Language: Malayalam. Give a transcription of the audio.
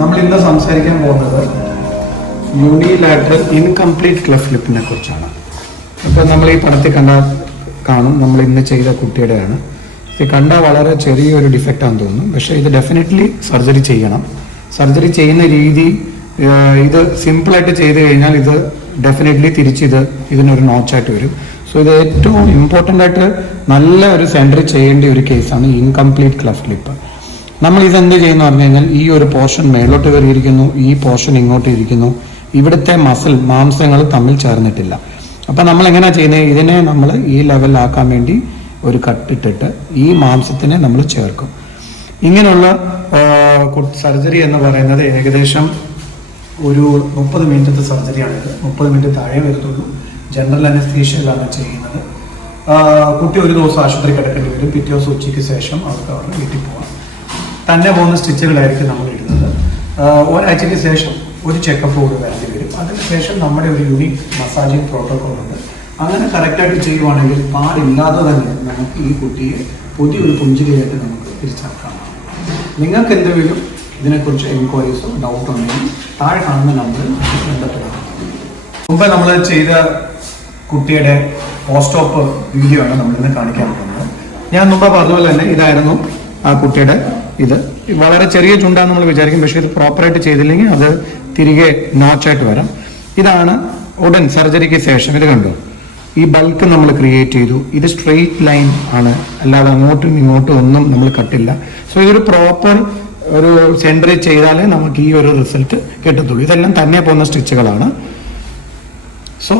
നമ്മൾ ഇന്ന് സംസാരിക്കാൻ പോകുന്നത് യൂണിലാറ്ററൽ ഇൻകംപ്ലീറ്റ് ക്ലെഫ്റ്റ് ലിപ്പിനെ കുറിച്ചാണ്. അപ്പോൾ നമ്മൾ ഈ പടത്തിൽ കാണും നമ്മൾ ഇന്ന് ചെയ്ത കുട്ടിയുടെയാണ്. ഇത് കണ്ട വളരെ ചെറിയൊരു ഡിഫക്റ്റ് ആണെന്ന് തോന്നുന്നു. പക്ഷേ ഇത് ഡെഫിനറ്റ്ലി സർജറി ചെയ്യണം. സർജറി ചെയ്യുന്ന രീതി ഇത് സിമ്പിളായിട്ട് ചെയ്ത് കഴിഞ്ഞാൽ ഇത് ഡെഫിനറ്റ്ലി ഇതിനൊരു നോച്ചായിട്ട് വരും. സോ ഇത് ഏറ്റവും ഇമ്പോർട്ടൻ്റ് ആയിട്ട് നല്ല ഒരു സെൻറ്റർ ചെയ്യേണ്ട ഒരു കേസാണ് ഇൻകംപ്ലീറ്റ് ക്ലെഫ്റ്റ് ലിപ്പ്. നമ്മൾ ഇതെന്ത് ചെയ്യുന്നു പറഞ്ഞു കഴിഞ്ഞാൽ ഈ ഒരു പോർഷൻ മേലോട്ട് കയറിയിരിക്കുന്നു, ഈ പോർഷൻ ഇങ്ങോട്ട് ഇരിക്കുന്നു, ഇവിടുത്തെ മാംസങ്ങൾ തമ്മിൽ ചേർന്നിട്ടില്ല. അപ്പം നമ്മൾ എങ്ങനെയാ ചെയ്യുന്നത്? ഇതിനെ നമ്മൾ ഈ ലെവലിലാക്കാൻ വേണ്ടി ഒരു കട്ടിട്ടിട്ട് ഈ മാംസത്തിനെ നമ്മൾ ചേർക്കും. ഇങ്ങനെയുള്ള സർജറി എന്ന് പറയുന്നത് ഏകദേശം ഒരു 30 മിനിറ്റത്തെ സർജറിയാണിത്. 30 മിനിറ്റ് താഴെ വരത്തുള്ളൂ. ജനറൽ അനസ്തീഷ്യയിലാണ് ചെയ്യുന്നത്. കുട്ടി ഒരു ദിവസം ആശുപത്രി കിടക്കേണ്ടി വരും. പിറ്റേ ദിവസം ഉച്ചയ്ക്ക് ശേഷം അവർക്ക് അവിടെ വീട്ടിൽ പോകാം. തന്നെ പോകുന്ന സ്റ്റിച്ചുകളായിരിക്കും നമ്മൾ ഇടുന്നത്. ഒരാഴ്ചയ്ക്ക് ശേഷം ഒരു ചെക്കപ്പ് കൂടി വരേണ്ടി വരും. അതിനുശേഷം നമ്മുടെ ഒരു യൂണിക് മസാജിങ് പ്രോട്ടോകോൾ ഉണ്ട്. അങ്ങനെ കറക്റ്റായിട്ട് ചെയ്യുവാണെങ്കിൽ പാടില്ലാതെ തന്നെ നമുക്ക് ഈ കുട്ടിയെ പുതിയൊരു പുഞ്ചിരിയായിട്ട് നമുക്ക് തിരിച്ചെടുക്കാം. നിങ്ങൾക്ക് എന്തെങ്കിലും ഇതിനെക്കുറിച്ച് എൻക്വയറീസോ ഡൗട്ടോ ഉണ്ടെങ്കിൽ താഴെ കാണുന്ന നമ്പറിൽ ബന്ധപ്പെടാം. മുമ്പ് നമ്മൾ ചെയ്ത കുട്ടിയുടെ പോസ്റ്റ് ഓപ്പ് വീഡിയോ ആണ് നമ്മളിന്ന് കാണിക്കാൻ പോകുന്നത്. ഞാൻ മുമ്പ് പറഞ്ഞ പോലെ തന്നെ ഇതായിരുന്നു ആ കുട്ടിയുടെ. ഇത് വളരെ ചെറിയ ചുണ്ടാന്ന് നമ്മൾ വിചാരിക്കും, പക്ഷേ ഇത് പ്രോപ്പറായിട്ട് ചെയ്തില്ലെങ്കിൽ അത് തിരികെ നോച്ചായിട്ട് വരാം. ഇതാണ് ഉടൻ സർജറിക്ക് ശേഷം. ഇത് കണ്ടു, ഈ ബൾക്ക് നമ്മൾ ക്രിയേറ്റ് ചെയ്തു. ഇത് സ്ട്രെയിറ്റ് ലൈൻ ആണ്, അല്ലാതെ അങ്ങോട്ടും ഇങ്ങോട്ടും ഒന്നും നമ്മൾ കട്ടില്ല. സോ ഇതൊരു പ്രോപ്പർ ഒരു സെൻറ്ററി ചെയ്താലേ നമുക്ക് ഈ ഒരു റിസൾട്ട് കിട്ടത്തുള്ളൂ. ഇതെല്ലാം തന്നെ പോകുന്ന സ്റ്റിച്ചുകളാണ്. സോ